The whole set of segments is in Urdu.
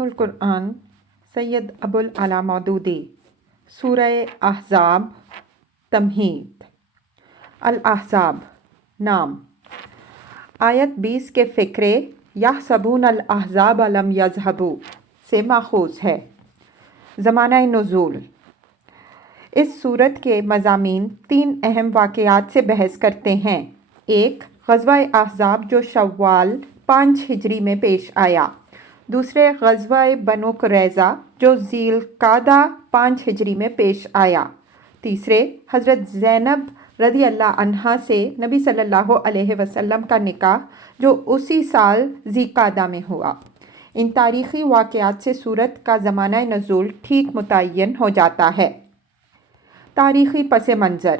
القرآن سید ابو العلا مودودی سورہ احزاب تمہید الاحزاب نام آیت 20 کے فقرے یحسبون الاحزاب لم یذہبوا سے ماخوذ ہے۔ زمانہ نزول اس سورت کے مضامین 3 اہم واقعات سے بحث کرتے ہیں۔ ایک، غزوہ احزاب جو شوال 5 ہجری میں پیش آیا۔ دوسرے، غزوہ بنو قریظہ جو ذی القعدہ 5 ہجری میں پیش آیا۔ تیسرے، حضرت زینب رضی اللہ عنہا سے نبی صلی اللہ علیہ وسلم کا نکاح جو اسی سال ذی القعدہ میں ہوا۔ ان تاریخی واقعات سے سورت کا زمانہ نزول ٹھیک متعین ہو جاتا ہے۔ تاریخی پس منظر: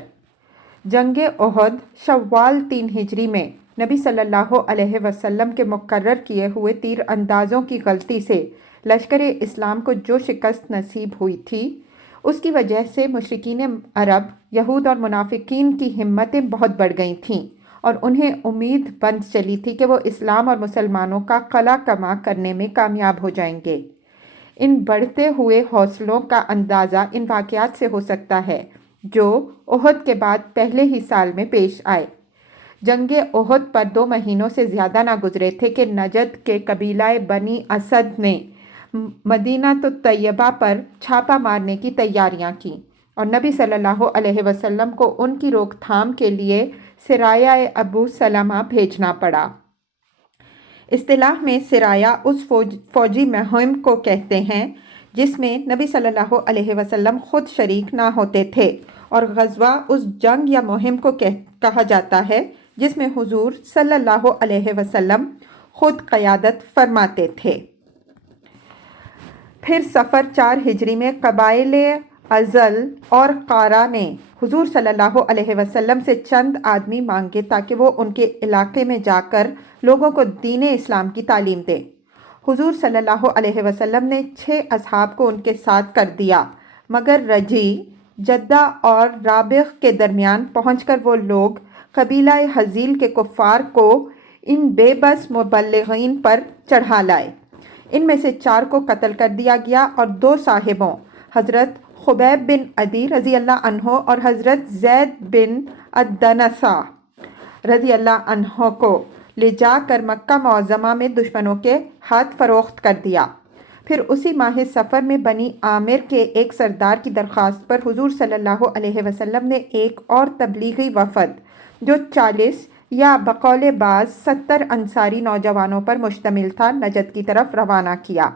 جنگ احد شوال 3 ہجری میں نبی صلی اللہ علیہ وسلم کے مقرر کیے ہوئے تیر اندازوں کی غلطی سے لشکر اسلام کو جو شکست نصیب ہوئی تھی، اس کی وجہ سے مشرکین عرب، یہود اور منافقین کی ہمتیں بہت بڑھ گئی تھیں اور انہیں امید بند چلی تھی کہ وہ اسلام اور مسلمانوں کا قلع کما کرنے میں کامیاب ہو جائیں گے۔ ان بڑھتے ہوئے حوصلوں کا اندازہ ان واقعات سے ہو سکتا ہے جو احد کے بعد پہلے ہی سال میں پیش آئے۔ جنگ احد پر 2 مہینوں سے زیادہ نہ گزرے تھے کہ نجد کے قبیلہ بنی اسد نے مدینہ طیبہ پر چھاپا مارنے کی تیاریاں کیں اور نبی صلی اللہ علیہ وسلم کو ان کی روک تھام کے لیے سرایہ ابو سلمہ بھیجنا پڑا۔ اصطلاح میں سرایہ اس فوجی مہم کو کہتے ہیں جس میں نبی صلی اللہ علیہ وسلم خود شریک نہ ہوتے تھے، اور غزوہ اس جنگ یا مہم کو کہا جاتا ہے جس میں حضور صلی اللہ علیہ وسلم خود قیادت فرماتے تھے۔ پھر صفر 4 ہجری میں قبائل ازل اور قارہ نے حضور صلی اللہ علیہ وسلم سے چند آدمی مانگے تاکہ وہ ان کے علاقے میں جا کر لوگوں کو دین اسلام کی تعلیم دیں۔ حضور صلی اللہ علیہ وسلم نے 6 اصحاب کو ان کے ساتھ کر دیا، مگر رجی، جدہ اور رابغ کے درمیان پہنچ کر وہ لوگ قبیلہ حزیل کے کفار کو ان بے بس مبلغین پر چڑھا لائے۔ ان میں سے 4 کو قتل کر دیا گیا اور 2 صاحبوں حضرت خبیب بن عدی رضی اللہ عنہ اور حضرت زید بن الدنسہ رضی اللہ عنہ کو لے جا کر مکہ معظمہ میں دشمنوں کے ہاتھ فروخت کر دیا۔ پھر اسی ماہ صفر میں بنی عامر کے ایک سردار کی درخواست پر حضور صلی اللہ علیہ وسلم نے ایک اور تبلیغی وفد جو 40 یا بقول بعض 70 انصاری نوجوانوں پر مشتمل تھا نجد کی طرف روانہ کیا،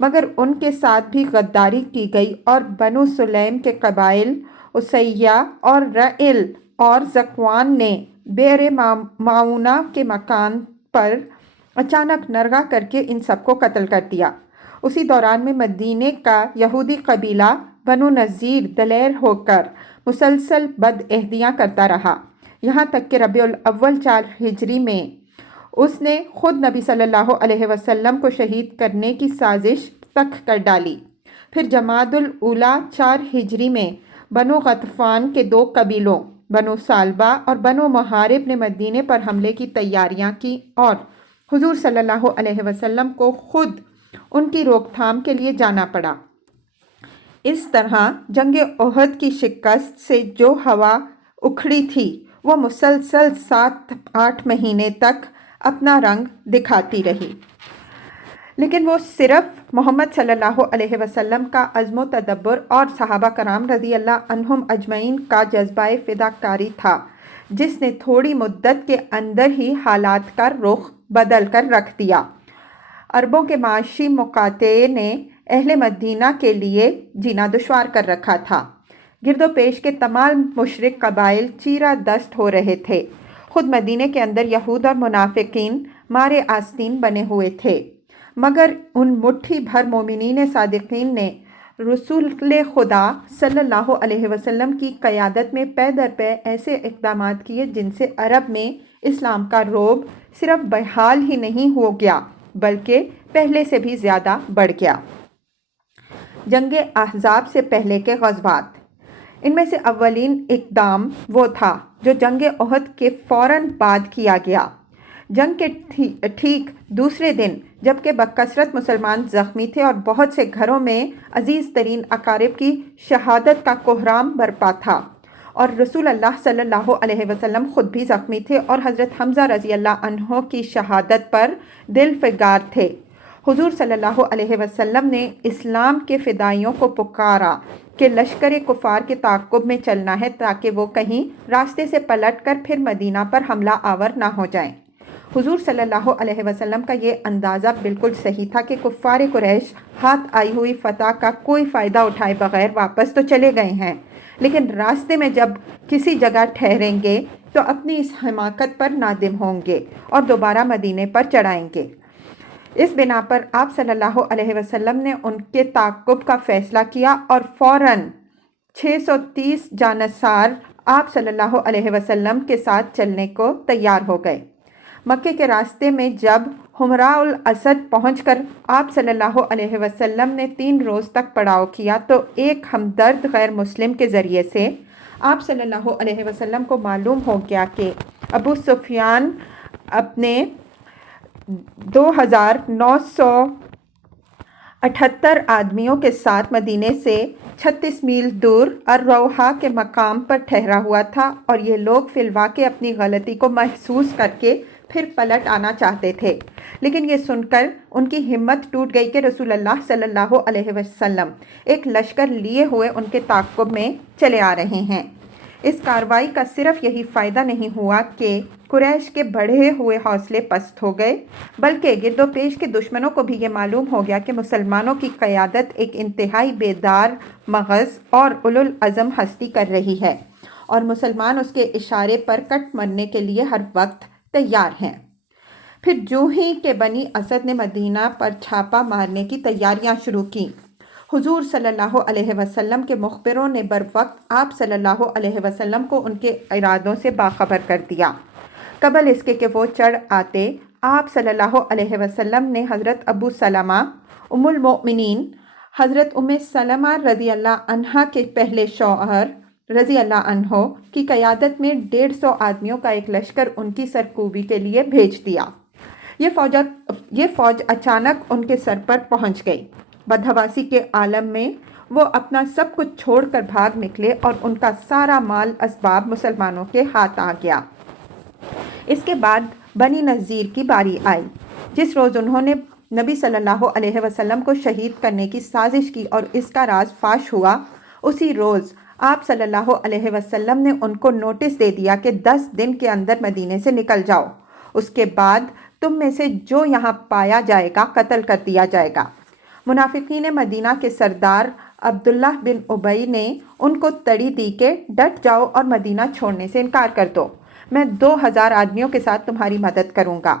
مگر ان کے ساتھ بھی غداری کی گئی اور بنو سلیم کے قبائل اسیہ اور رعل اور ذکوان نے بئر معونہ کے مکان پر اچانک نرغہ کر کے ان سب کو قتل کر دیا۔ اسی دوران میں مدینے کا یہودی قبیلہ بنو نذیر دلیر ہو کر مسلسل بدعہدیاں کرتا رہا، یہاں تک کہ ربیع الاول 4 ہجری میں اس نے خود نبی صلی اللہ علیہ وسلم کو شہید کرنے کی سازش تک کر ڈالی۔ پھر جمادی الاولیٰ 4 ہجری میں بنو غطفان کے 2 قبیلوں بنو سالبہ اور بنو محارب نے مدینے پر حملے کی تیاریاں کی اور حضور صلی اللہ علیہ وسلم کو خود ان کی روک تھام کے لیے جانا پڑا۔ اس طرح جنگ احد کی شکست سے جو ہوا اکھڑی تھی وہ مسلسل 7-8 مہینے تک اپنا رنگ دکھاتی رہی، لیکن وہ صرف محمد صلی اللہ علیہ وسلم کا عزم و تدبر اور صحابہ کرام رضی اللہ عنہم اجمعین کا جذبہ فداکاری تھا جس نے تھوڑی مدت کے اندر ہی حالات کا رخ بدل کر رکھ دیا۔ عربوں کے معاشی مقاطعے نے اہل مدینہ کے لیے جینا دشوار کر رکھا تھا۔ گرد و پیش کے تمام مشرک قبائل چیرہ دست ہو رہے تھے۔ خود مدینے کے اندر یہود اور منافقین مارے آستین بنے ہوئے تھے، مگر ان مٹھی بھر مومنین صادقین نے رسول خدا صلی اللہ علیہ وسلم کی قیادت میں پے در پے ایسے اقدامات کیے جن سے عرب میں اسلام کا رعب صرف بحال ہی نہیں ہو گیا بلکہ پہلے سے بھی زیادہ بڑھ گیا۔ جنگ احزاب سے پہلے کے غزوات: ان میں سے اولین اقدام وہ تھا جو جنگ احد کے فوراً بعد کیا گیا۔ جنگ کے ٹھیک دوسرے دن جبکہ بکثرت مسلمان زخمی تھے اور بہت سے گھروں میں عزیز ترین اقارب کی شہادت کا کوہرام برپا تھا اور رسول اللہ صلی اللہ علیہ وسلم خود بھی زخمی تھے اور حضرت حمزہ رضی اللہ عنہ کی شہادت پر دل فگار تھے، حضور صلی اللہ علیہ وسلم نے اسلام کے فدائیوں کو پکارا کہ لشکر کفار کے تعاقب میں چلنا ہے تاکہ وہ کہیں راستے سے پلٹ کر پھر مدینہ پر حملہ آور نہ ہو جائیں۔ حضور صلی اللہ علیہ وسلم کا یہ اندازہ بالکل صحیح تھا کہ کفار قریش ہاتھ آئی ہوئی فتح کا کوئی فائدہ اٹھائے بغیر واپس تو چلے گئے ہیں، لیکن راستے میں جب کسی جگہ ٹھہریں گے تو اپنی اس حماقت پر نادم ہوں گے اور دوبارہ مدینے پر چڑھائیں گے۔ اس بنا پر آپ صلی اللہ علیہ وسلم نے ان کے تعاقب کا فیصلہ کیا اور فوراً 630 جانصار آپ صلی اللہ علیہ وسلم کے ساتھ چلنے کو تیار ہو گئے۔ مکے کے راستے میں جب حمراء الاسد پہنچ کر آپ صلی اللہ علیہ وسلم نے 3 روز تک پڑاؤ کیا تو ایک ہمدرد غیر مسلم کے ذریعے سے آپ صلی اللہ علیہ وسلم کو معلوم ہو گیا کہ ابو سفیان اپنے 2978 آدمیوں کے ساتھ مدینے سے 36 میل دور الروحہ کے مقام پر ٹھہرا ہوا تھا اور یہ لوگ فی الواقع اپنی غلطی کو محسوس کر کے پھر پلٹ آنا چاہتے تھے، لیکن یہ سن کر ان کی ہمت ٹوٹ گئی کہ رسول اللہ صلی اللہ علیہ وسلم ایک لشکر لیے ہوئے ان کے تعاقب میں چلے آ رہے ہیں۔ اس کارروائی کا صرف یہی فائدہ نہیں ہوا کہ قریش کے بڑھے ہوئے حوصلے پست ہو گئے، بلکہ گرد و پیش کے دشمنوں کو بھی یہ معلوم ہو گیا کہ مسلمانوں کی قیادت ایک انتہائی بیدار مغز اور اولو العزم ہستی کر رہی ہے اور مسلمان اس کے اشارے پر کٹ مرنے کے لیے ہر وقت تیار ہیں۔ پھر جو ہی کہ بنی اسد نے مدینہ پر چھاپا مارنے کی تیاریاں شروع کی، حضور صلی اللہ علیہ وسلم کے مخبروں نے بروقت آپ صلی اللہ علیہ وسلم کو ان کے ارادوں سے باخبر کر دیا۔ قبل اس کے کہ وہ چڑھ آتے، آپ صلی اللہ علیہ وسلم نے حضرت ابو سلمہ ام المؤمنین حضرت ام سلمہ رضی اللہ عنہ کے پہلے شوہر رضی اللہ عنہ کی قیادت میں 150 آدمیوں کا ایک لشکر ان کی سرکوبی کے لیے بھیج دیا۔ یہ فوج اچانک ان کے سر پر پہنچ گئی۔ بدحواسی کے عالم میں وہ اپنا سب کچھ چھوڑ کر بھاگ نکلے اور ان کا سارا مال اسباب مسلمانوں کے ہاتھ آ گیا۔ اس کے بعد بنی نذیر کی باری آئی۔ جس روز انہوں نے نبی صلی اللہ علیہ وسلم کو شہید کرنے کی سازش کی اور اس کا راز فاش ہوا، اسی روز آپ صلی اللہ علیہ وسلم نے ان کو نوٹس دے دیا کہ 10 دن کے اندر مدینے سے نکل جاؤ، اس کے بعد تم میں سے جو یہاں پایا جائے گا قتل کر دیا جائے گا۔ منافقین مدینہ کے سردار عبداللہ بن ابی نے ان کو تڑی دی کہ ڈٹ جاؤ اور مدینہ چھوڑنے سے انکار کر دو، میں 2000 آدمیوں کے ساتھ تمہاری مدد کروں گا۔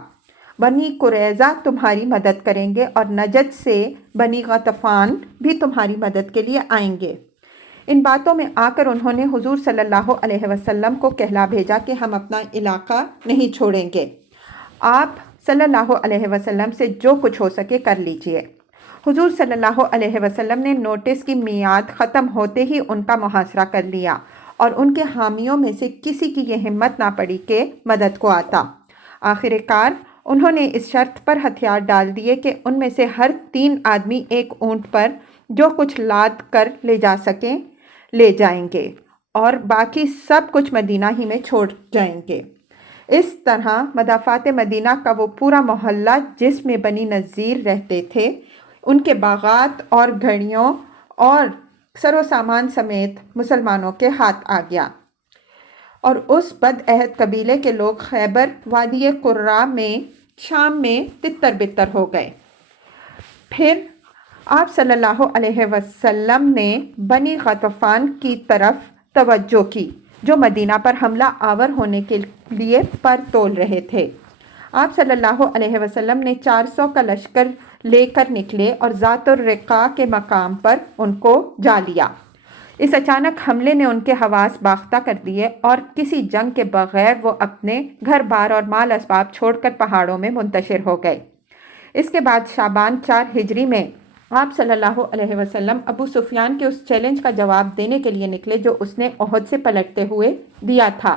بنی قریظہ تمہاری مدد کریں گے اور نجد سے بنی غطفان بھی تمہاری مدد کے لیے آئیں گے۔ ان باتوں میں آ کر انہوں نے حضور صلی اللہ علیہ وسلم کو کہلا بھیجا کہ ہم اپنا علاقہ نہیں چھوڑیں گے، آپ صلی اللہ علیہ وسلم سے جو کچھ ہو سکے کر لیجئے۔ حضور صلی اللہ علیہ وسلم نے نوٹس کی میعاد ختم ہوتے ہی ان کا محاصرہ کر لیا اور ان کے حامیوں میں سے کسی کی یہ ہمت نہ پڑی کہ مدد کو آتا۔ آخر کار انہوں نے اس شرط پر ہتھیار ڈال دیے کہ ان میں سے ہر 3 آدمی ایک اونٹ پر جو کچھ لاد کر لے جا سکیں لے جائیں گے اور باقی سب کچھ مدینہ ہی میں چھوڑ جائیں گے۔ اس طرح مضافات مدینہ کا وہ پورا محلہ جس میں بنی نذیر رہتے تھے، ان کے باغات اور گھڑیوں اور سر و سامان سمیت مسلمانوں کے ہاتھ آ گیا اور اس بد عہد قبیلے کے لوگ خیبر وادی قرہ میں شام میں تتر بتر ہو گئے۔ پھر آپ صلی اللہ علیہ وسلم نے بنی غطفان کی طرف توجہ کی جو مدینہ پر حملہ آور ہونے کے لیے پر تول رہے تھے۔ آپ صلی اللہ علیہ وسلم نے 400 کا لشکر لے کر نکلے اور ذات الرقاع کے مقام پر ان کو جا لیا۔ اس اچانک حملے نے ان کے حواس باختہ کر دیے اور کسی جنگ کے بغیر وہ اپنے گھر بار اور مال اسباب چھوڑ کر پہاڑوں میں منتشر ہو گئے۔ اس کے بعد شعبان 4 ہجری میں آپ صلی اللہ علیہ وسلم ابو سفیان کے اس چیلنج کا جواب دینے کے لیے نکلے جو اس نے احد سے پلٹتے ہوئے دیا تھا۔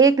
1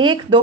1-2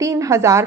3000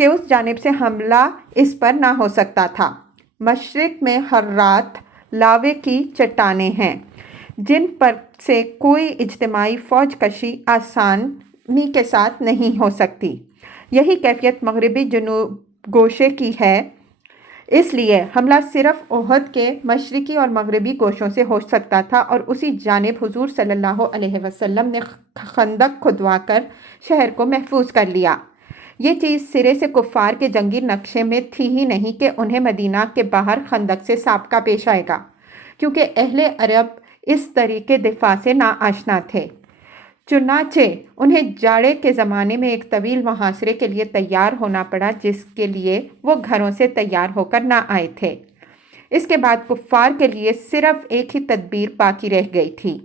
کہ اس جانب سے حملہ اس پر نہ ہو سکتا تھا۔ مشرق میں حرات لاوے کی چٹانیں ہیں جن پر سے کوئی اجتماعی فوج کشی آسانی کے ساتھ نہیں ہو سکتی۔ یہی کیفیت مغربی جنوب گوشے کی ہے، اس لیے حملہ صرف احد کے مشرقی اور مغربی گوشوں سے ہو سکتا تھا، اور اسی جانب حضور صلی اللہ علیہ وسلم نے خندق کھدوا کر شہر کو محفوظ کر لیا۔ یہ چیز سرے سے کفار کے جنگی نقشے میں تھی ہی نہیں کہ انہیں مدینہ کے باہر خندق سے سابقہ پیش آئے گا، کیونکہ اہل عرب اس طریقے دفاع سے ناآشنا تھے۔ چنانچہ انہیں جاڑے کے زمانے میں ایک طویل محاصرے کے لیے تیار ہونا پڑا، جس کے لیے وہ گھروں سے تیار ہو کر نہ آئے تھے۔ اس کے بعد کفار کے لیے صرف ایک ہی تدبیر باقی رہ گئی تھی،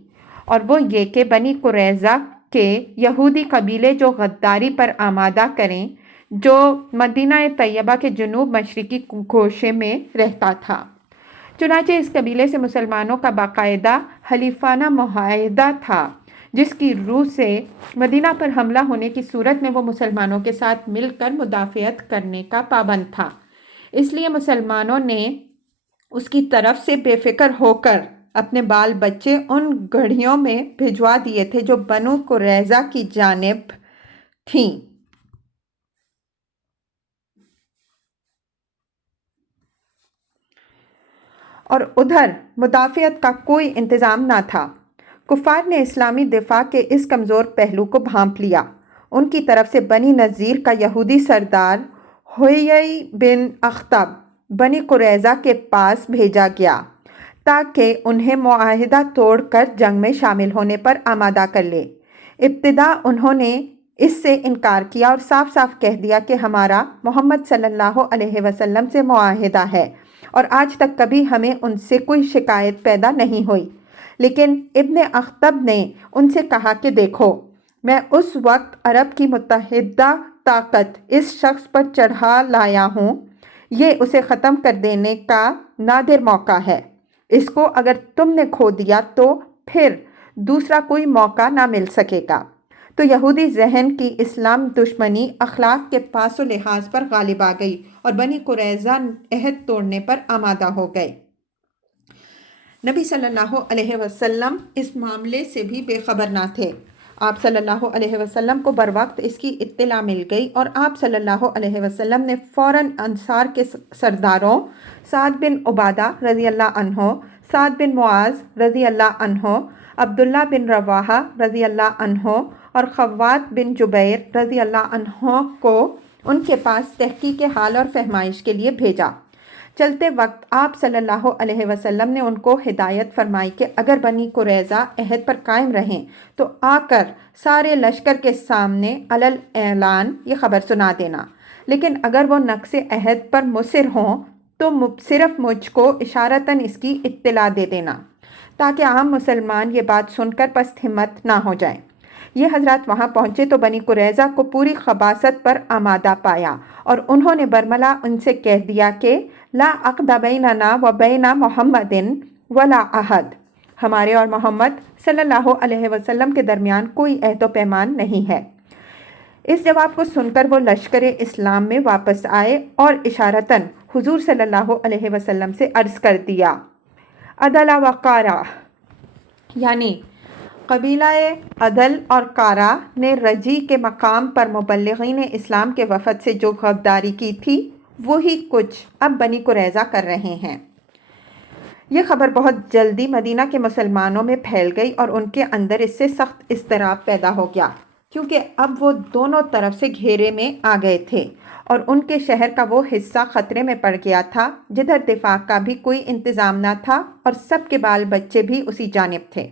اور وہ یہ کہ بنی قریظہ کے یہودی قبیلے جو غداری پر آمادہ کریں، جو مدینہ طیبہ کے جنوب مشرقی گوشے میں رہتا تھا۔ چنانچہ اس قبیلے سے مسلمانوں کا باقاعدہ حلیفانہ معاہدہ تھا، جس کی روح سے مدینہ پر حملہ ہونے کی صورت میں وہ مسلمانوں کے ساتھ مل کر مدافعت کرنے کا پابند تھا۔ اس لیے مسلمانوں نے اس کی طرف سے بے فکر ہو کر اپنے بال بچے ان گڑھیوں میں بھجوا دیے تھے جو بنو قریظہ کی جانب تھیں۔ اور ادھر مدافعت کا کوئی انتظام نہ تھا۔ کفار نے اسلامی دفاع کے اس کمزور پہلو کو بھانپ لیا۔ ان کی طرف سے بنی نذیر کا یہودی سردار حویئی بن اخطب بنی قریظہ کے پاس بھیجا گیا تاکہ انہیں معاہدہ توڑ کر جنگ میں شامل ہونے پر آمادہ کر لے۔ ابتدا انہوں نے اس سے انکار کیا اور صاف صاف کہہ دیا کہ ہمارا محمد صلی اللہ علیہ وسلم سے معاہدہ ہے، اور آج تک کبھی ہمیں ان سے کوئی شکایت پیدا نہیں ہوئی۔ لیکن ابن اخطب نے ان سے کہا کہ دیکھو، میں اس وقت عرب کی متحدہ طاقت اس شخص پر چڑھا لایا ہوں، یہ اسے ختم کر دینے کا نادر موقع ہے۔ اس کو اگر تم نے کھو دیا تو پھر دوسرا کوئی موقع نہ مل سکے گا۔ تو یہودی ذہن کی اسلام دشمنی اخلاق کے پاس و لحاظ پر غالب آ گئی، اور بنی قریظہ عہد توڑنے پر آمادہ ہو گئے۔ نبی صلی اللہ علیہ وسلم اس معاملے سے بھی بے خبر نہ تھے۔ آپ صلی اللہ علیہ وسلم کو بر وقت اس کی اطلاع مل گئی، اور آپ صلی اللہ علیہ وسلم نے فوراً انصار کے سرداروں سعد بن عبادہ رضی اللہ عنہ، سعد بن معاذ رضی اللہ عنہ، عبداللہ بن رواحہ رضی اللہ عنہ اور خوات بن جبیر رضی اللہ عنہ کو ان کے پاس تحقیق حال اور فہمائش کے لیے بھیجا۔ چلتے وقت آپ صلی اللہ علیہ وسلم نے ان کو ہدایت فرمائی کہ اگر بنی قریظہ عہد پر قائم رہیں تو آ کر سارے لشکر کے سامنے علل اعلان یہ خبر سنا دینا، لیکن اگر وہ نقص عہد پر مصر ہوں تو صرف مجھ کو اشارتاً اس کی اطلاع دے دینا، تاکہ عام مسلمان یہ بات سن کر پست ہمت نہ ہو جائیں۔ یہ حضرات وہاں پہنچے تو بنی قریظہ کو پوری خباثت پر آمادہ پایا، اور انہوں نے برملا ان سے کہہ دیا کہ لا عقد بیننا و بین محمد ولا عہد، ہمارے اور محمد صلی اللہ علیہ وسلم کے درمیان کوئی عہد و پیمان نہیں ہے۔ اس جواب کو سن کر وہ لشکر اسلام میں واپس آئے اور اشارتاً حضور صلی اللہ علیہ وسلم سے عرض کر دیا۔ عدل و قارا، یعنی قبیلہ عدل اور قارا نے رجی کے مقام پر مبلغین اسلام کے وفد سے جو غداری کی تھی وہی کچھ اب بنی قریظہ کر رہے ہیں۔ یہ خبر بہت جلدی مدینہ کے مسلمانوں میں پھیل گئی، اور ان کے اندر اس سے سخت اضطراب پیدا ہو گیا، کیونکہ اب وہ دونوں طرف سے گھیرے میں آ گئے تھے، اور ان کے شہر کا وہ حصہ خطرے میں پڑ گیا تھا جدھر دفاع کا بھی کوئی انتظام نہ تھا، اور سب کے بال بچے بھی اسی جانب تھے۔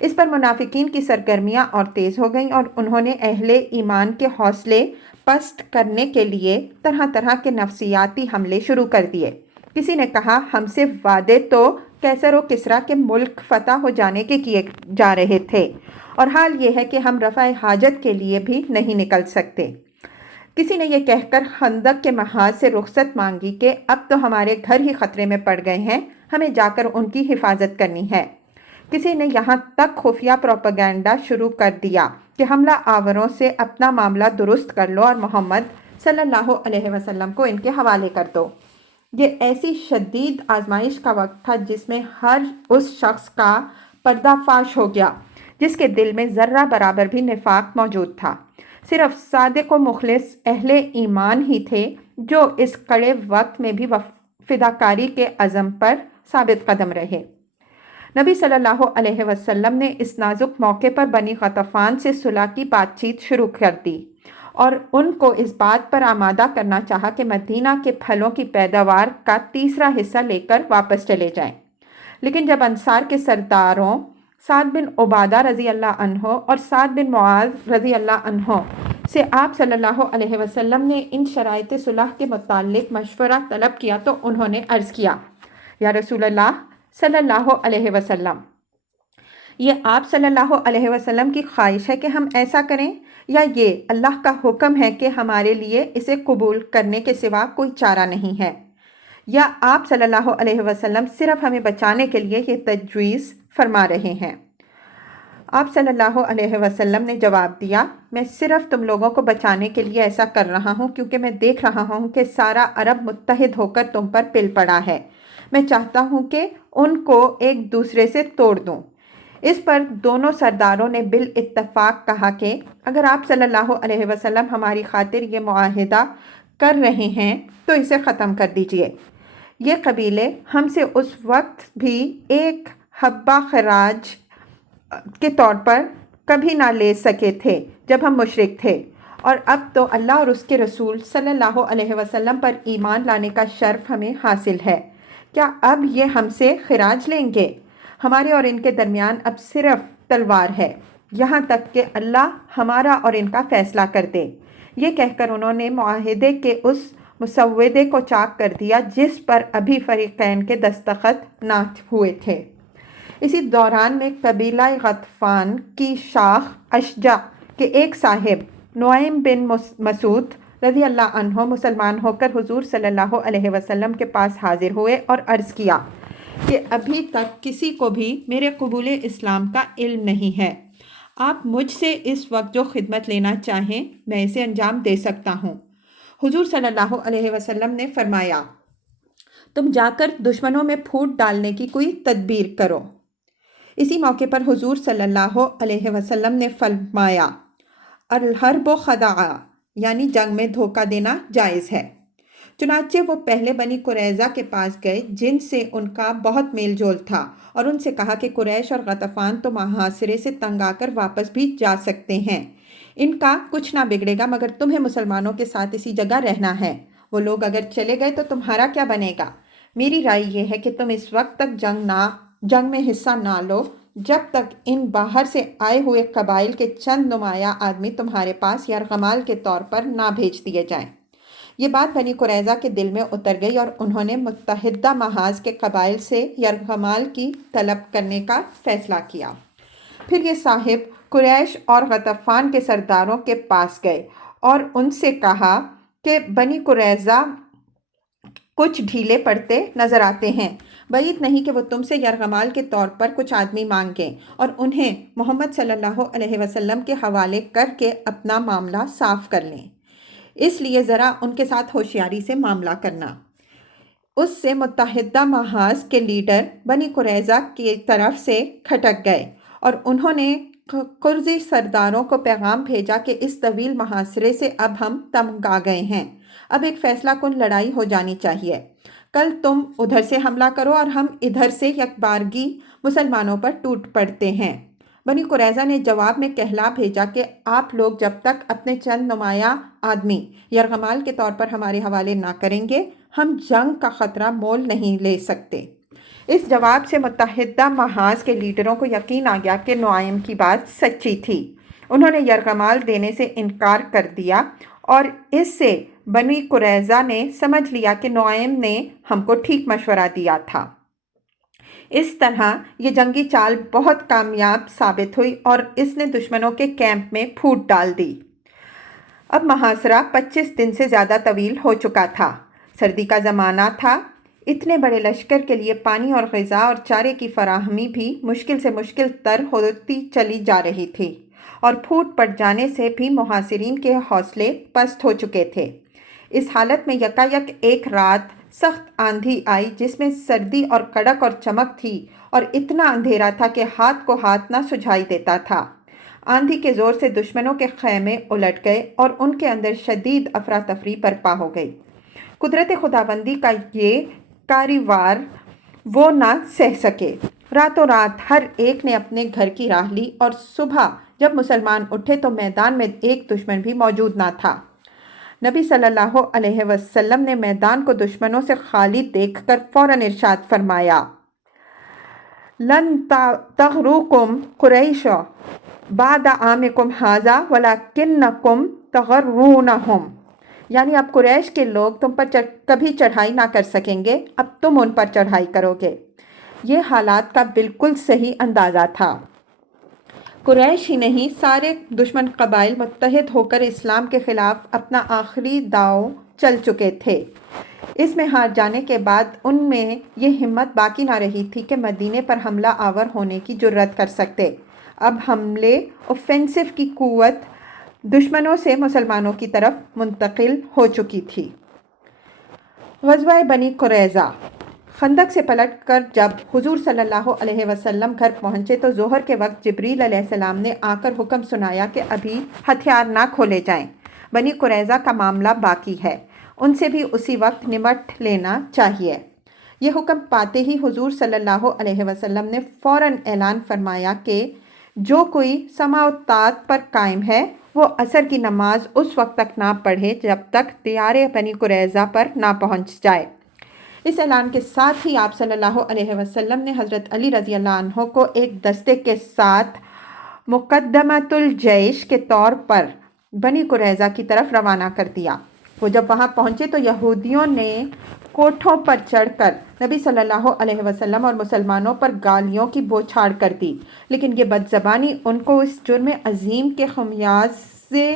اس پر منافقین کی سرگرمیاں اور تیز ہو گئیں، اور انہوں نے اہل ایمان کے حوصلے پست کرنے کے لیے طرح طرح کے نفسیاتی حملے شروع کر دیے۔ کسی نے کہا ہم سے وعدے تو کیسر و کسریٰ کے ملک فتح ہو جانے کے کیے جا رہے تھے، اور حال یہ ہے کہ ہم رفع حاجت کے لیے بھی نہیں نکل سکتے۔ کسی نے یہ کہہ کر خندق کے محاذ سے رخصت مانگی کہ اب تو ہمارے گھر ہی خطرے میں پڑ گئے ہیں، ہمیں جا کر ان کی حفاظت کرنی ہے۔ کسی نے یہاں تک خفیہ پروپیگنڈا شروع کر دیا کہ حملہ آوروں سے اپنا معاملہ درست کر لو اور محمد صلی اللہ علیہ وسلم کو ان کے حوالے کر دو۔ یہ ایسی شدید آزمائش کا وقت تھا جس میں ہر اس شخص کا پردہ فاش ہو گیا جس کے دل میں ذرہ برابر بھی نفاق موجود تھا۔ صرف صادق و مخلص اہل ایمان ہی تھے جو اس کڑے وقت میں بھی فداکاری کے عزم پر ثابت قدم رہے۔ نبی صلی اللہ علیہ وسلم نے اس نازک موقع پر بنی غطفان سے صلح کی بات چیت شروع کر دی اور ان کو اس بات پر آمادہ کرنا چاہا کہ مدینہ کے پھلوں کی پیداوار کا تیسرا حصہ لے کر واپس چلے جائیں۔ لیکن جب انصار کے سرداروں سعد بن عبادہ رضی اللہ عنہ اور سعد بن معاذ رضی اللہ عنہ سے آپ صلی اللہ علیہ وسلم نے ان شرائط صلح کے متعلق مشورہ طلب کیا تو انہوں نے عرض کیا، یا رسول اللہ صلی اللہ علیہ وسلم، یہ آپ صلی اللہ علیہ وسلم کی خواہش ہے کہ ہم ایسا کریں یا یہ اللہ کا حکم ہے کہ ہمارے لیے اسے قبول کرنے کے سوا کوئی چارہ نہیں ہے، یا آپ صلی اللہ علیہ وسلم صرف ہمیں بچانے کے لیے یہ تجویز فرما رہے ہیں؟ آپ صلی اللہ علیہ وسلم نے جواب دیا، میں صرف تم لوگوں کو بچانے کے لیے ایسا کر رہا ہوں کیونکہ میں دیکھ رہا ہوں کہ سارا عرب متحد ہو کر تم پر پل پڑا ہے۔ میں چاہتا ہوں کہ ان کو ایک دوسرے سے توڑ دوں۔ اس پر دونوں سرداروں نے بالاتفاق کہا کہ اگر آپ صلی اللہ علیہ وسلم ہماری خاطر یہ معاہدہ کر رہے ہیں تو اسے ختم کر دیجئے۔ یہ قبیلے ہم سے اس وقت بھی ایک حبہ خراج کے طور پر کبھی نہ لے سکے تھے جب ہم مشرک تھے، اور اب تو اللہ اور اس کے رسول صلی اللہ علیہ وسلم پر ایمان لانے کا شرف ہمیں حاصل ہے۔ کیا اب یہ ہم سے خراج لیں گے؟ ہمارے اور ان کے درمیان اب صرف تلوار ہے، یہاں تک کہ اللہ ہمارا اور ان کا فیصلہ کر دے۔ یہ کہہ کر انہوں نے معاہدے کے اس مسودے کو چاک کر دیا جس پر ابھی فریقین کے دستخط نہ ہوئے تھے۔ اسی دوران میں قبیلہ غطفان کی شاخ اشجع کے ایک صاحب نعیم بن مسعود رضی اللہ عنہ مسلمان ہو کر حضور صلی اللہ علیہ وسلم کے پاس حاضر ہوئے اور عرض کیا کہ ابھی تک کسی کو بھی میرے قبول اسلام کا علم نہیں ہے۔ آپ مجھ سے اس وقت جو خدمت لینا چاہیں میں اسے انجام دے سکتا ہوں۔ حضور صلی اللہ علیہ وسلم نے فرمایا، تم جا کر دشمنوں میں پھوٹ ڈالنے کی کوئی تدبیر کرو۔ اسی موقع پر حضور صلی اللہ علیہ وسلم نے فرمایا، الحرب خداع، یعنی جنگ میں دھوکہ دینا جائز ہے۔ چنانچہ وہ پہلے بنی قریظہ کے پاس گئے جن سے ان کا بہت میل جول تھا، اور ان سے کہا کہ قریش اور غطفان تو محاصرے سے تنگ آ کر واپس بھی جا سکتے ہیں، ان کا کچھ نہ بگڑے گا، مگر تمہیں مسلمانوں کے ساتھ اسی جگہ رہنا ہے۔ وہ لوگ اگر چلے گئے تو تمہارا کیا بنے گا؟ میری رائے یہ ہے کہ تم اس وقت تک جنگ میں حصہ نہ لو جب تک ان باہر سے آئے ہوئے قبائل کے چند نمایاں آدمی تمہارے پاس یرغمال کے طور پر نہ بھیج دیے جائیں۔ یہ بات بنی قریظہ کے دل میں اتر گئی اور انہوں نے متحدہ محاذ کے قبائل سے یرغمال کی طلب کرنے کا فیصلہ کیا۔ پھر یہ صاحب قریش اور غطفان کے سرداروں کے پاس گئے اور ان سے کہا کہ بنی قریظہ کچھ ڈھیلے پڑتے نظر آتے ہیں، بعید نہیں کہ وہ تم سے یرغمال کے طور پر کچھ آدمی مانگیں اور انہیں محمد صلی اللہ علیہ وسلم کے حوالے کر کے اپنا معاملہ صاف کر لیں، اس لیے ذرا ان کے ساتھ ہوشیاری سے معاملہ کرنا۔ اس سے متحدہ محاذ کے لیڈر بنی قریظہ کی طرف سے کھٹک گئے اور انہوں نے قرظی سرداروں کو پیغام بھیجا کہ اس طویل محاصرے سے اب ہم تنگ آ گئے ہیں، اب ایک فیصلہ کن لڑائی ہو جانی چاہیے۔ کل تم ادھر سے حملہ کرو اور ہم ادھر سے یکبارگی مسلمانوں پر ٹوٹ پڑتے ہیں۔ بنی قریظہ نے جواب میں کہلا بھیجا کہ آپ لوگ جب تک اپنے چند نمایاں آدمی یرغمال کے طور پر ہمارے حوالے نہ کریں گے ہم جنگ کا خطرہ مول نہیں لے سکتے۔ اس جواب سے متحدہ محاذ کے لیڈروں کو یقین آ گیا کہ نعیم کی بات سچی تھی۔ انہوں نے یرغمال دینے سے انکار کر دیا اور اس سے بنی قریظہ نے سمجھ لیا کہ نعیم نے ہم کو ٹھیک مشورہ دیا تھا۔ اس طرح یہ جنگی چال بہت کامیاب ثابت ہوئی اور اس نے دشمنوں کے کیمپ میں پھوٹ ڈال دی۔ اب محاصرہ 25 دن سے زیادہ طویل ہو چکا تھا، سردی کا زمانہ تھا، اتنے بڑے لشکر کے لیے پانی اور غذا اور چارے کی فراہمی بھی مشکل سے مشکل تر ہوتی چلی جا رہی تھی، اور پھوٹ پڑ جانے سے بھی محاصرین کے حوصلے پست ہو چکے تھے۔ اس حالت میں یکایک ایک رات سخت آندھی آئی جس میں سردی اور کڑک اور چمک تھی اور اتنا اندھیرا تھا کہ ہاتھ کو ہاتھ نہ سجھائی دیتا تھا۔ آندھی کے زور سے دشمنوں کے خیمے الٹ گئے اور ان کے اندر شدید افراتفری برپا ہو گئی۔ قدرت خداوندی کا یہ کاریوار وہ نہ سہ سکے۔ راتوں رات ہر ایک نے اپنے گھر کی راہ لی اور صبح جب مسلمان اٹھے تو میدان میں ایک دشمن بھی موجود نہ تھا۔ نبی صلی اللہ علیہ وسلم نے میدان کو دشمنوں سے خالی دیکھ کر فوراً ارشاد فرمایا، لن تغروکم قریش بعد عامکم ھذا ولکنکم تغرونہم، یعنی اب قریش کے لوگ تم پر کبھی چڑھائی نہ کر سکیں گے، اب تم ان پر چڑھائی کرو گے۔ یہ حالات کا بالکل صحیح اندازہ تھا۔ قریش ہی نہیں، سارے دشمن قبائل متحد ہو کر اسلام کے خلاف اپنا آخری داؤ چل چکے تھے۔ اس میں ہار جانے کے بعد ان میں یہ ہمت باقی نہ رہی تھی کہ مدینے پر حملہ آور ہونے کی جرأت کر سکتے۔ اب حملے اوفینسو کی قوت دشمنوں سے مسلمانوں کی طرف منتقل ہو چکی تھی۔ غزوہ بنی قریظہ۔ خندق سے پلٹ کر جب حضور صلی اللہ علیہ وسلم گھر پہنچے تو ظہر کے وقت جبریل علیہ السلام نے آ کر حکم سنایا کہ ابھی ہتھیار نہ کھولے جائیں، بنی قریظہ کا معاملہ باقی ہے، ان سے بھی اسی وقت نمٹ لینا چاہیے۔ یہ حکم پاتے ہی حضور صلی اللہ علیہ وسلم نے فوراً اعلان فرمایا کہ جو کوئی سماع و طاعت پر قائم ہے وہ عصر کی نماز اس وقت تک نہ پڑھے جب تک دیار بنی قریظہ پر نہ پہنچ جائے۔ اس اعلان کے ساتھ ہی آپ صلی اللہ علیہ وسلم نے حضرت علی رضی اللہ عنہ کو ایک دستے کے ساتھ مقدمۃ الجیش کے طور پر بنی قریظہ کی طرف روانہ کر دیا۔ وہ جب وہاں پہنچے تو یہودیوں نے کوٹھوں پر چڑھ کر نبی صلی اللہ علیہ وسلم اور مسلمانوں پر گالیوں کی بوچھاڑ کر دی، لیکن یہ بدزبانی ان کو اس جرم عظیم کے خمیازے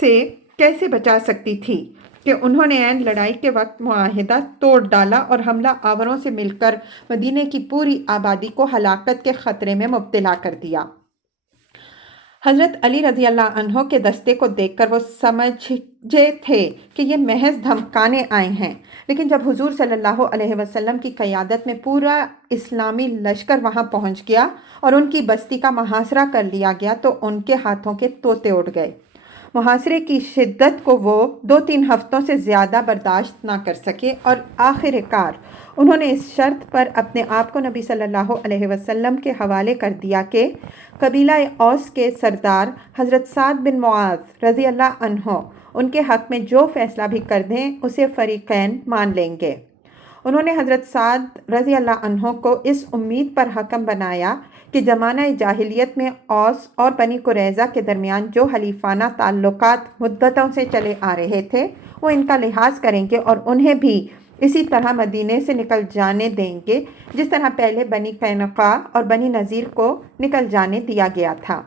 سے کیسے بچا سکتی تھی کہ انہوں نے عین لڑائی کے وقت معاہدہ توڑ ڈالا اور حملہ آوروں سے مل کر مدینے کی پوری آبادی کو ہلاکت کے خطرے میں مبتلا کر دیا۔ حضرت علی رضی اللہ عنہ کے دستے کو دیکھ کر وہ سمجھے تھے کہ یہ محض دھمکانے آئے ہیں، لیکن جب حضور صلی اللہ علیہ وسلم کی قیادت میں پورا اسلامی لشکر وہاں پہنچ گیا اور ان کی بستی کا محاصرہ کر لیا گیا تو ان کے ہاتھوں کے طوطے اڑ گئے۔ محاصرے کی شدت کو وہ 2-3 ہفتوں سے زیادہ برداشت نہ کر سکے اور آخر کار انہوں نے اس شرط پر اپنے آپ کو نبی صلی اللہ علیہ وسلم کے حوالے کر دیا کہ قبیلہ اوس کے سردار حضرت سعد بن معاذ رضی اللہ عنہ ان کے حق میں جو فیصلہ بھی کر دیں اسے فریقین مان لیں گے۔ انہوں نے حضرت سعد رضی اللہ عنہ کو اس امید پر حکم بنایا کہ زمانہ جاہلیت میں اوس اور بنی قریظہ کے درمیان جو حلیفانہ تعلقات مدتوں سے چلے آ رہے تھے وہ ان کا لحاظ کریں گے اور انہیں بھی اسی طرح مدینے سے نکل جانے دیں گے جس طرح پہلے بنی قینقاع اور بنی نذیر کو نکل جانے دیا گیا تھا۔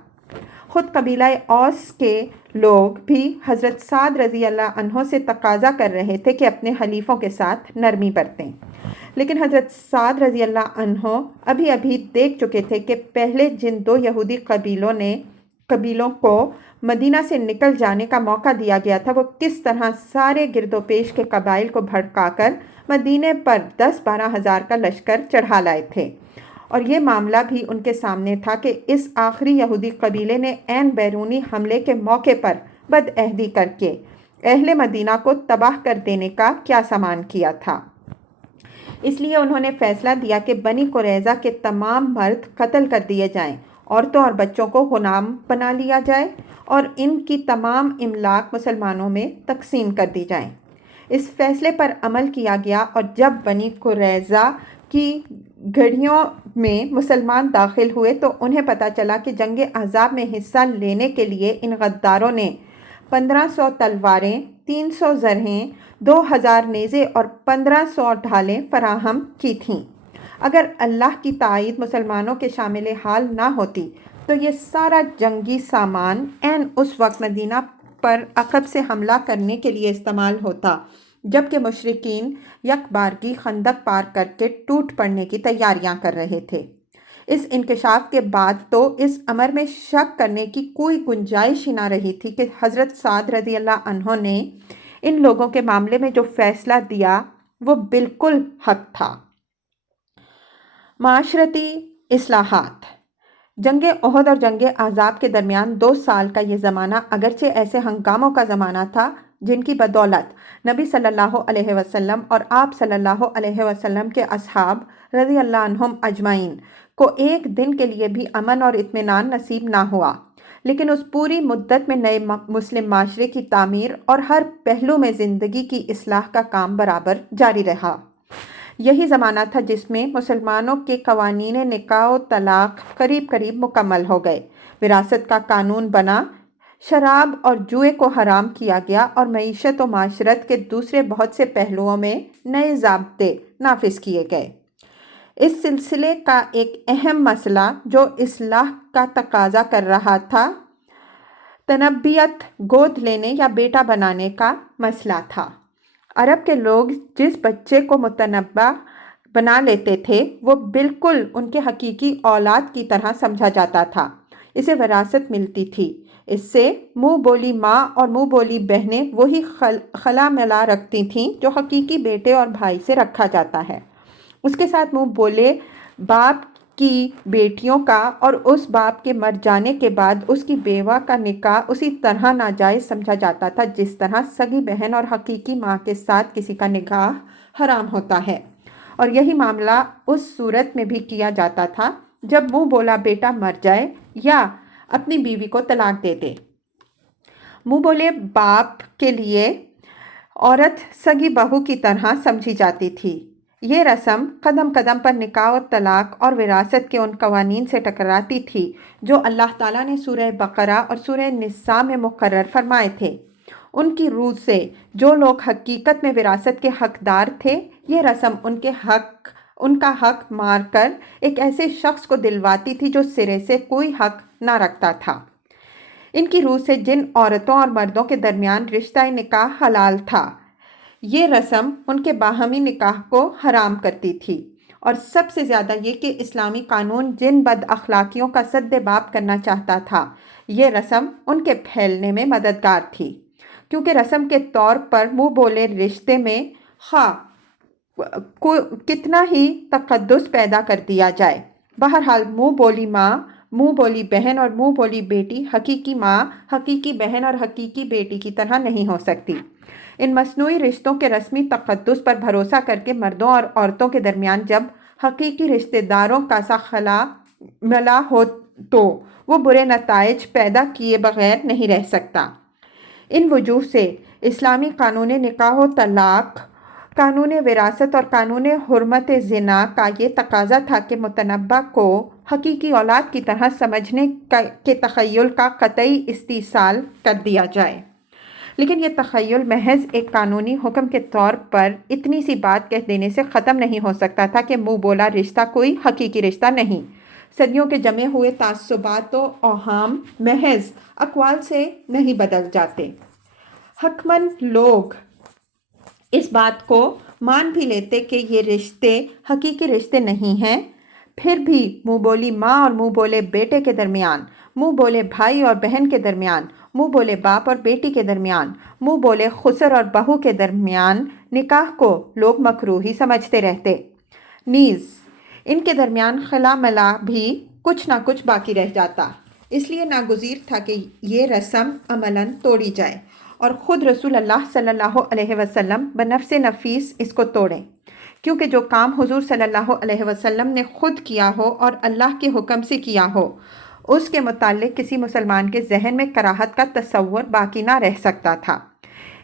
خود قبیلہ اوس کے لوگ بھی حضرت سعد رضی اللہ عنہ سے تقاضا کر رہے تھے کہ اپنے حلیفوں کے ساتھ نرمی برتیں، لیکن حضرت سعد رضی اللہ عنہ ابھی دیکھ چکے تھے کہ پہلے جن 2 یہودی قبیلوں کو مدینہ سے نکل جانے کا موقع دیا گیا تھا وہ کس طرح سارے گرد و پیش کے قبائل کو بھڑکا کر مدینے پر 10-12 ہزار کا لشکر چڑھا لائے تھے، اور یہ معاملہ بھی ان کے سامنے تھا کہ اس آخری یہودی قبیلے نے عین بیرونی حملے کے موقع پر بد عہدی کر کے اہل مدینہ کو تباہ کر دینے کا کیا سامان کیا تھا۔ اس لیے انہوں نے فیصلہ دیا کہ بنی قریظہ کے تمام مرد قتل کر دیے جائیں، عورتوں اور بچوں کو غلام بنا لیا جائے اور ان کی تمام املاک مسلمانوں میں تقسیم کر دی جائیں۔ اس فیصلے پر عمل کیا گیا اور جب بنی قریظہ کی گڑھیوں میں مسلمان داخل ہوئے تو انہیں پتہ چلا کہ جنگ احزاب میں حصہ لینے کے لیے ان غداروں نے 1500 تلواریں، 300 زرہیں، 2000 نیزے اور 1500 ڈھالیں فراہم کی تھیں۔ اگر اللہ کی تائید مسلمانوں کے شامل حال نہ ہوتی تو یہ سارا جنگی سامان عین اس وقت مدینہ پر عقب سے حملہ کرنے کے لیے استعمال ہوتا جبکہ مشرکین یک بارگی خندق پار کر کے ٹوٹ پڑنے کی تیاریاں کر رہے تھے۔ اس انکشاف کے بعد تو اس امر میں شک کرنے کی کوئی گنجائش ہی نہ رہی تھی کہ حضرت سعد رضی اللہ عنہ نے ان لوگوں کے معاملے میں جو فیصلہ دیا وہ بالکل حق تھا۔ معاشرتی اصلاحات۔ جنگ احد اور جنگ احزاب کے درمیان 2 سال کا یہ زمانہ اگرچہ ایسے ہنگاموں کا زمانہ تھا جن کی بدولت نبی صلی اللہ علیہ وسلم اور آپ صلی اللہ علیہ وسلم کے اصحاب رضی اللہ عنہم اجمعین کو ایک دن کے لیے بھی امن اور اطمینان نصیب نہ ہوا، لیکن اس پوری مدت میں نئے مسلم معاشرے کی تعمیر اور ہر پہلو میں زندگی کی اصلاح کا کام برابر جاری رہا۔ یہی زمانہ تھا جس میں مسلمانوں کے قوانین نکاح و طلاق قریب مکمل ہو گئے، وراثت کا قانون بنا، شراب اور جوئے کو حرام کیا گیا اور معیشت و معاشرت کے دوسرے بہت سے پہلوؤں میں نئے ضابطے نافذ کیے گئے۔ اس سلسلے کا ایک اہم مسئلہ جو اصلاح کا تقاضا کر رہا تھا، تنبیت، گود لینے یا بیٹا بنانے کا مسئلہ تھا۔ عرب کے لوگ جس بچے کو متنبع بنا لیتے تھے وہ بالکل ان کے حقیقی اولاد کی طرح سمجھا جاتا تھا، اسے وراثت ملتی تھی، اس سے منہ بولی ماں اور منہ بولی بہنیں وہی خلا ملا رکھتی تھیں جو حقیقی بیٹے اور بھائی سے رکھا جاتا ہے۔ اس کے ساتھ منہ بولے باپ کی بیٹیوں کا اور اس باپ کے مر جانے کے بعد اس کی بیوہ کا نکاح اسی طرح ناجائز سمجھا جاتا تھا جس طرح سگی بہن اور حقیقی ماں کے ساتھ کسی کا نکاح حرام ہوتا ہے، اور یہی معاملہ اس صورت میں بھی کیا جاتا تھا جب منہ بولا بیٹا مر جائے یا اپنی بیوی کو طلاق دے دے۔ منہ بولے باپ کے لیے عورت سگی بہو کی طرح سمجھی جاتی تھی۔ یہ رسم قدم قدم پر نکاح و طلاق اور وراثت کے ان قوانین سے ٹکراتی تھی جو اللہ تعالیٰ نے سورہ بقرہ اور سورہ نساء میں مقرر فرمائے تھے۔ ان کی روح سے جو لوگ حقیقت میں وراثت کے حقدار تھے، یہ رسم ان کا حق مار کر ایک ایسے شخص کو دلواتی تھی جو سرے سے کوئی حق نہ رکھتا تھا۔ ان کی روح سے جن عورتوں اور مردوں کے درمیان رشتہ نکاح حلال تھا، یہ رسم ان کے باہمی نکاح کو حرام کرتی تھی، اور سب سے زیادہ یہ کہ اسلامی قانون جن بد اخلاقیوں کا سد باب کرنا چاہتا تھا، یہ رسم ان کے پھیلنے میں مددگار تھی، کیونکہ رسم کے طور پر منہ بولے رشتے میں کتنا ہی تقدس پیدا کر دیا جائے، بہرحال منہ بولی ماں، منہ بولی بہن اور منہ بولی بیٹی حقیقی ماں، حقیقی بہن اور حقیقی بیٹی کی طرح نہیں ہو سکتی۔ ان مصنوعی رشتوں کے رسمی تقدس پر بھروسہ کر کے مردوں اور عورتوں کے درمیان جب حقیقی رشتہ داروں کا سا خلا ملا ہو تو وہ برے نتائج پیدا کیے بغیر نہیں رہ سکتا۔ ان وجوہ سے اسلامی قانون نکاح و طلاق، قانون وراثت اور قانون حرمت زنا کا یہ تقاضا تھا کہ متنبع کو حقیقی اولاد کی طرح سمجھنے کے تخیل کا قطعی استئصال کر دیا جائے، لیکن یہ تخیل محض ایک قانونی حکم کے طور پر اتنی سی بات کہہ دینے سے ختم نہیں ہو سکتا تھا کہ منہ بولا رشتہ کوئی حقیقی رشتہ نہیں۔ صدیوں کے جمے ہوئے تعصبات و اوہام محض اقوال سے نہیں بدل جاتے۔ حقمند لوگ اس بات کو مان بھی لیتے کہ یہ رشتے حقیقی رشتے نہیں ہیں، پھر بھی منہ بولی ماں اور منہ بولے بیٹے کے درمیان، منہ بولے بھائی اور بہن کے درمیان، منہ بولے باپ اور بیٹی کے درمیان، منہ بولے خسر اور بہو کے درمیان نکاح کو لوگ مکروہی سمجھتے رہتے، نیز ان کے درمیان خلا ملا بھی کچھ نہ کچھ باقی رہ جاتا، اس لیے ناگزیر تھا کہ یہ رسم عملاً توڑی جائے، اور خود رسول اللہ صلی اللہ علیہ وسلم بنفس نفیس اس کو توڑیں، کیونکہ جو کام حضور صلی اللہ علیہ وسلم نے خود کیا ہو اور اللہ کے حکم سے کیا ہو، اس کے متعلق کسی مسلمان کے ذہن میں کراہت کا تصور باقی نہ رہ سکتا تھا۔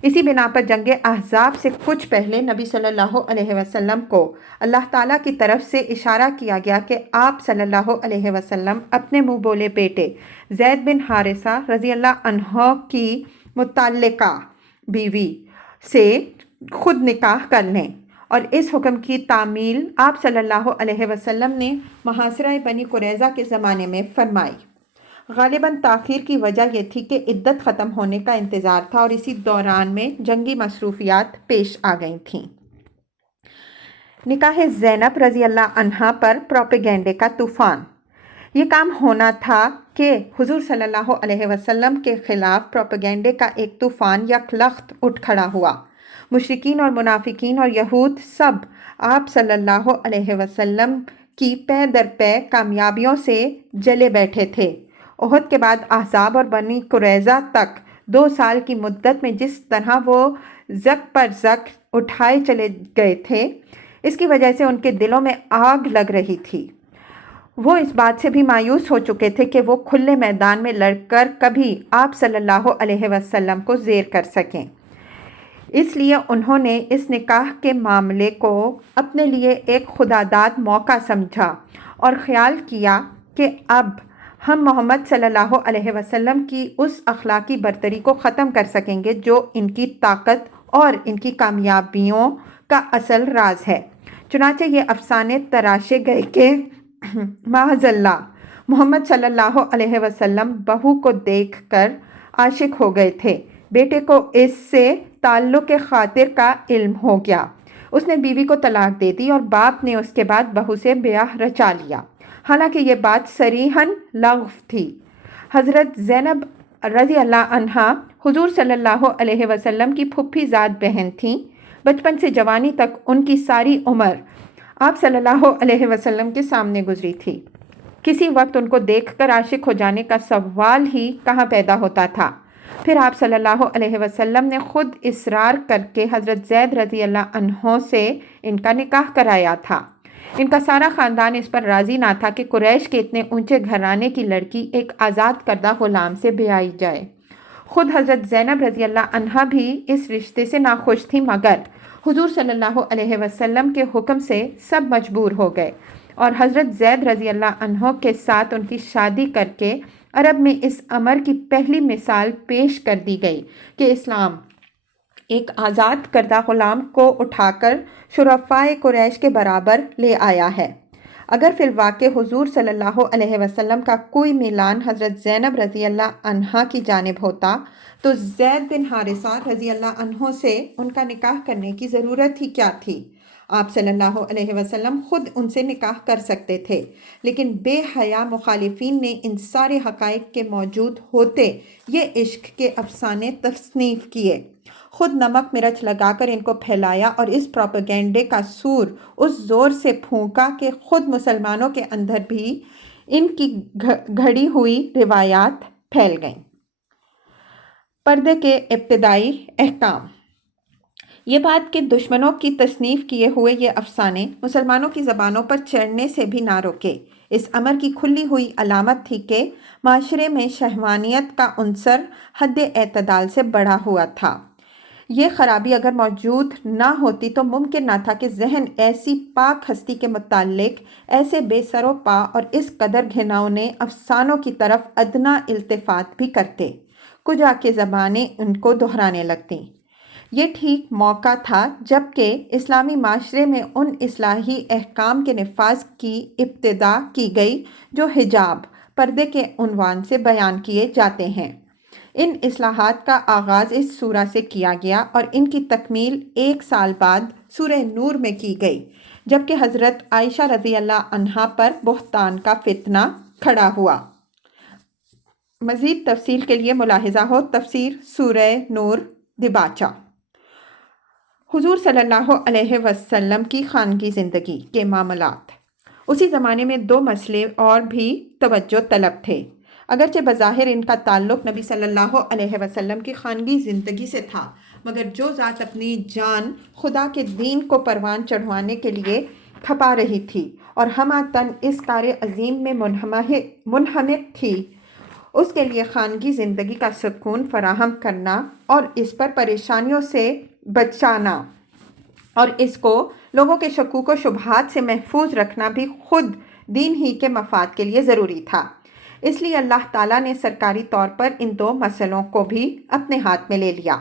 اسی بنا پر جنگ احزاب سے کچھ پہلے نبی صلی اللہ علیہ وسلم کو اللہ تعالیٰ کی طرف سے اشارہ کیا گیا کہ آپ صلی اللہ علیہ وسلم اپنے منہ بولے بیٹے زید بن حارثہ رضی اللہ عنہ کی متعلقہ بیوی سے خود نکاح کر لیں، اور اس حکم کی تعمیل آپ صلی اللہ علیہ وسلم نے محاصرہ بنی قریظہ کے زمانے میں فرمائی۔ غالباً تاخیر کی وجہ یہ تھی کہ عدت ختم ہونے کا انتظار تھا اور اسی دوران میں جنگی مصروفیات پیش آ گئی تھیں۔ نکاح زینب رضی اللہ عنہا پر پروپیگنڈے کا طوفان۔ یہ کام ہونا تھا کہ حضور صلی اللہ علیہ وسلم کے خلاف پروپیگنڈے کا ایک طوفان یک لخت اٹھ کھڑا ہوا۔ مشرکین اور منافقین اور یہود سب آپ صلی اللہ علیہ وسلم کی پے در پے کامیابیوں سے جلے بیٹھے تھے۔ احد کے بعد احزاب اور بنی قریظہ تک 2 سال کی مدت میں جس طرح وہ زک پر زک اٹھائے چلے گئے تھے، اس کی وجہ سے ان کے دلوں میں آگ لگ رہی تھی۔ وہ اس بات سے بھی مایوس ہو چکے تھے کہ وہ کھلے میدان میں لڑ کر کبھی آپ صلی اللہ علیہ وسلم کو زیر کر سکیں۔ اس لیے انہوں نے اس نکاح کے معاملے کو اپنے لیے ایک خداداد موقع سمجھا اور خیال کیا کہ اب ہم محمد صلی اللہ علیہ وسلم کی اس اخلاقی برتری کو ختم کر سکیں گے جو ان کی طاقت اور ان کی کامیابیوں کا اصل راز ہے۔ چنانچہ یہ افسانے تراشے گئے کہ معاذ اللہ محمد صلی اللہ علیہ وسلم بہو کو دیکھ کر عاشق ہو گئے تھے۔ بیٹے کو اس سے تعلق خاطر کا علم ہو گیا۔ اس نے بیوی کو طلاق دے دی اور باپ نے اس کے بعد بہو سے بیاہ رچا لیا، حالانکہ یہ بات صریحاً لغو تھی۔ حضرت زینب رضی اللہ عنہا حضور صلی اللہ علیہ وسلم کی پھوپھی زاد بہن تھیں۔ بچپن سے جوانی تک ان کی ساری عمر آپ صلی اللہ علیہ وسلم کے سامنے گزری تھی۔ کسی وقت ان کو دیکھ کر عاشق ہو جانے کا سوال ہی کہاں پیدا ہوتا تھا۔ پھر آپ صلی اللہ علیہ وسلم نے خود اصرار کر کے حضرت زید رضی اللہ عنہ سے ان کا نکاح کرایا تھا۔ ان کا سارا خاندان اس پر راضی نہ تھا کہ قریش کے اتنے اونچے گھرانے کی لڑکی ایک آزاد کردہ غلام سے بیائی جائے۔ خود حضرت زینب رضی اللہ عنہا بھی اس رشتے سے ناخوش تھی، مگر حضور صلی اللہ علیہ وسلم کے حکم سے سب مجبور ہو گئے اور حضرت زید رضی اللہ عنہ کے ساتھ ان کی شادی کر کے عرب میں اس امر کی پہلی مثال پیش کر دی گئی کہ اسلام ایک آزاد کردہ غلام کو اٹھا کر شرفائے قریش کے برابر لے آیا ہے۔ اگر فی الواقع حضور صلی اللہ علیہ وسلم کا کوئی میلان حضرت زینب رضی اللہ عنہا کی جانب ہوتا تو زید بن حارثہ رضی اللہ عنہ سے ان کا نکاح کرنے کی ضرورت ہی کیا تھی؟ آپ صلی اللہ علیہ وسلم خود ان سے نکاح کر سکتے تھے، لیکن بے حیا مخالفین نے ان سارے حقائق کے موجود ہوتے یہ عشق کے افسانے تصنیف کیے، خود نمک مرچ لگا کر ان کو پھیلایا اور اس پروپیگنڈے کا سور اس زور سے پھونکا کہ خود مسلمانوں کے اندر بھی ان کی گھڑی ہوئی روایات پھیل گئیں۔ پردے کے ابتدائی احکام۔ یہ بات کہ دشمنوں کی تصنیف کیے ہوئے یہ افسانے مسلمانوں کی زبانوں پر چڑھنے سے بھی نہ روکے۔ اس امر کی کھلی ہوئی علامت تھی کہ معاشرے میں شہوانیت کا عنصر حد اعتدال سے بڑھا ہوا تھا۔ یہ خرابی اگر موجود نہ ہوتی تو ممکن نہ تھا کہ ذہن ایسی پاک ہستی کے متعلق ایسے بے سر و پا اور اس قدر گھناؤنے افسانوں کی طرف ادنیٰ التفات بھی کرتے، کجا کے زبانیں ان کو دہرانے لگتیں۔ یہ ٹھیک موقع تھا جب کہ اسلامی معاشرے میں ان اصلاحی احکام کے نفاذ کی ابتدا کی گئی جو حجاب، پردے کے عنوان سے بیان کیے جاتے ہیں۔ ان اصلاحات کا آغاز اس سورہ سے کیا گیا اور ان کی تکمیل 1 سال بعد سورہ نور میں کی گئی، جبکہ حضرت عائشہ رضی اللہ عنہا پر بہتان کا فتنہ کھڑا ہوا۔ مزید تفصیل کے لیے ملاحظہ ہو تفسیر سورہ نور دیباچہ۔ حضور صلی اللہ علیہ وسلم کی خانگی زندگی کے معاملات۔ اسی زمانے میں 2 مسئلے اور بھی توجہ طلب تھے۔ اگرچہ بظاہر ان کا تعلق نبی صلی اللہ علیہ وسلم کی خانگی زندگی سے تھا، مگر جو ذات اپنی جان خدا کے دین کو پروان چڑھوانے کے لیے کھپا رہی تھی اور ہمہ تن اس کار عظیم میں منہمک تھی، اس کے لیے خانگی زندگی کا سکون فراہم کرنا اور اس پر پریشانیوں سے بچانا اور اس کو لوگوں کے شکوک و شبہات سے محفوظ رکھنا بھی خود دین ہی کے مفاد کے لیے ضروری تھا۔ اس لیے اللہ تعالیٰ نے سرکاری طور پر ان 2 مسئلوں کو بھی اپنے ہاتھ میں لے لیا۔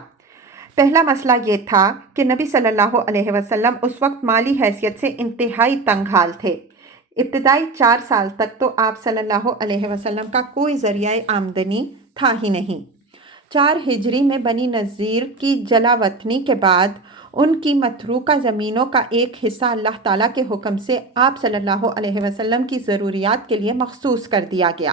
پہلا مسئلہ یہ تھا کہ نبی صلی اللہ علیہ وسلم اس وقت مالی حیثیت سے انتہائی تنگ حال تھے۔ ابتدائی 4 سال تک تو آپ صلی اللہ علیہ وسلم کا کوئی ذریعہ آمدنی تھا ہی نہیں۔ 4 ہجری میں بنی نذیر کی جلا وطنی کے بعد ان کی متروکہ زمینوں کا ایک حصہ اللہ تعالیٰ کے حکم سے آپ صلی اللہ علیہ وسلم کی ضروریات کے لیے مخصوص کر دیا گیا۔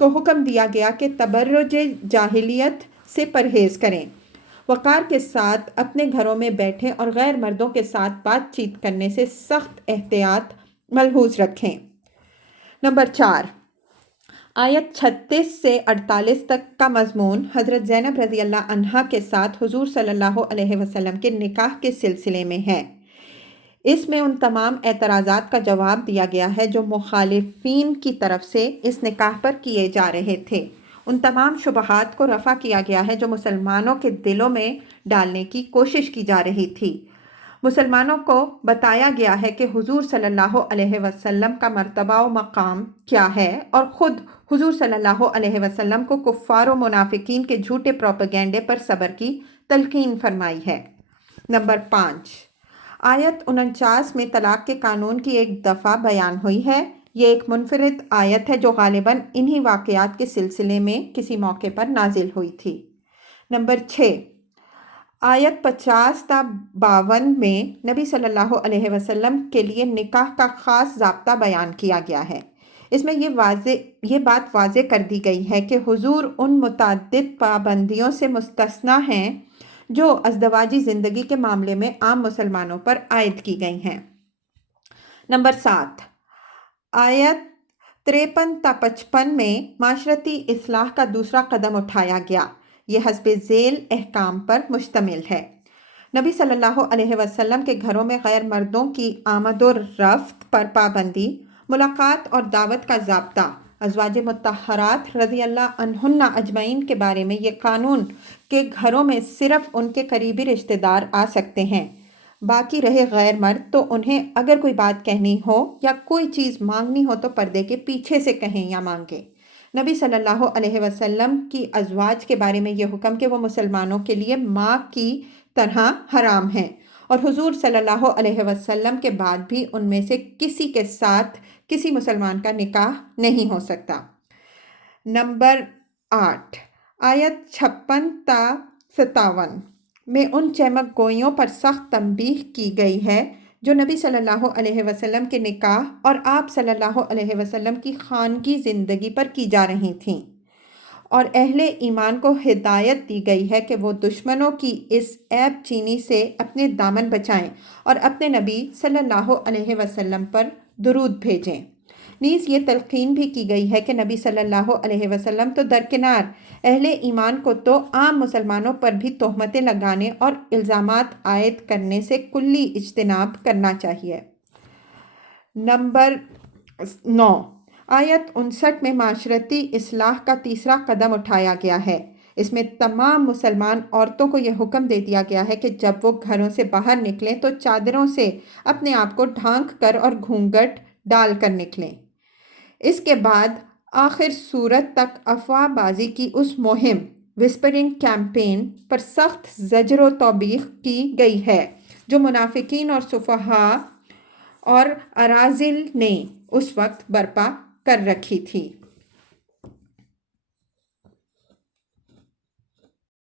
کو حکم دیا گیا کہ تبرج جاہلیت سے پرہیز کریں، وقار کے ساتھ اپنے گھروں میں بیٹھیں اور غیر مردوں کے ساتھ بات چیت کرنے سے سخت احتیاط ملحوظ رکھیں۔ نمبر 4، آیت 36 سے 48 تک کا مضمون حضرت زینب رضی اللہ عنہا کے ساتھ حضور صلی اللہ علیہ وسلم کے نکاح کے سلسلے میں ہے۔ اس میں ان تمام اعتراضات کا جواب دیا گیا ہے جو مخالفین کی طرف سے اس نکاح پر کیے جا رہے تھے۔ ان تمام شبہات کو رفع کیا گیا ہے جو مسلمانوں کے دلوں میں ڈالنے کی کوشش کی جا رہی تھی۔ مسلمانوں کو بتایا گیا ہے کہ حضور صلی اللہ علیہ وسلم کا مرتبہ و مقام کیا ہے، اور خود حضور صلی اللہ علیہ وسلم کو کفار و منافقین کے جھوٹے پروپیگنڈے پر صبر کی تلقین فرمائی ہے۔ نمبر 5، آیت 49 میں طلاق کے قانون کی ایک دفعہ بیان ہوئی ہے۔ یہ ایک منفرد آیت ہے جو غالباً انہی واقعات کے سلسلے میں کسی موقع پر نازل ہوئی تھی۔ نمبر 6، آیت 50 تا 52 میں نبی صلی اللہ علیہ وسلم کے لیے نکاح کا خاص ضابطہ بیان کیا گیا ہے۔ اس میں یہ بات واضح کر دی گئی ہے کہ حضور ان متعدد پابندیوں سے مستثنیٰ ہیں جو ازدواجی زندگی کے معاملے میں عام مسلمانوں پر عائد کی گئی ہیں۔ نمبر 7، آیت 53 تا 55 میں معاشرتی اصلاح کا دوسرا قدم اٹھایا گیا۔ یہ حسب ذیل احکام پر مشتمل ہے۔ نبی صلی اللہ علیہ وسلم کے گھروں میں غیر مردوں کی آمد و رفت پر پابندی، ملاقات اور دعوت کا ضابطہ، ازواج مطہرات رضی اللہ عنہن اجمعین کے بارے میں یہ قانون کہ گھروں میں صرف ان کے قریبی رشتہ دار آ سکتے ہیں، باقی رہے غیر مرد تو انہیں اگر کوئی بات کہنی ہو یا کوئی چیز مانگنی ہو تو پردے کے پیچھے سے کہیں یا مانگیں۔ نبی صلی اللہ علیہ وسلم کی ازواج کے بارے میں یہ حکم کہ وہ مسلمانوں کے لیے ماں کی طرح حرام ہیں، اور حضور صلی اللہ علیہ وسلم کے بعد بھی ان میں سے کسی کے ساتھ کسی مسلمان کا نکاح نہیں ہو سکتا۔ نمبر 8، آیت 56 تا 57 میں ان چمک گوئیوں پر سخت تنبیہ کی گئی ہے جو نبی صلی اللہ علیہ وسلم کے نکاح اور آپ صلی اللہ علیہ وسلم کی خانگی زندگی پر کی جا رہی تھیں، اور اہل ایمان کو ہدایت دی گئی ہے کہ وہ دشمنوں کی اس عیب چینی سے اپنے دامن بچائیں اور اپنے نبی صلی اللہ علیہ وسلم پر درود بھیجیں۔ نیز یہ تلقین بھی کی گئی ہے کہ نبی صلی اللہ علیہ وسلم تو درکنار، اہل ایمان کو تو عام مسلمانوں پر بھی تہمتیں لگانے اور الزامات عائد کرنے سے کلی اجتناب کرنا چاہیے۔ نمبر 9، آیت 59 میں معاشرتی اصلاح کا تیسرا قدم اٹھایا گیا ہے۔ اس میں تمام مسلمان عورتوں کو یہ حکم دے دیا گیا ہے کہ جب وہ گھروں سے باہر نکلیں تو چادروں سے اپنے آپ کو ڈھانک کر اور گھونگھٹ ڈال کر نکلیں۔ اس کے بعد آخر صورت تک افواہ بازی کی اس مہم وسپرنگ کیمپین پر سخت زجر و توبیخ کی گئی ہے جو منافقین اور سفہاء اور اراذل نے اس وقت برپا کر رکھی تھی۔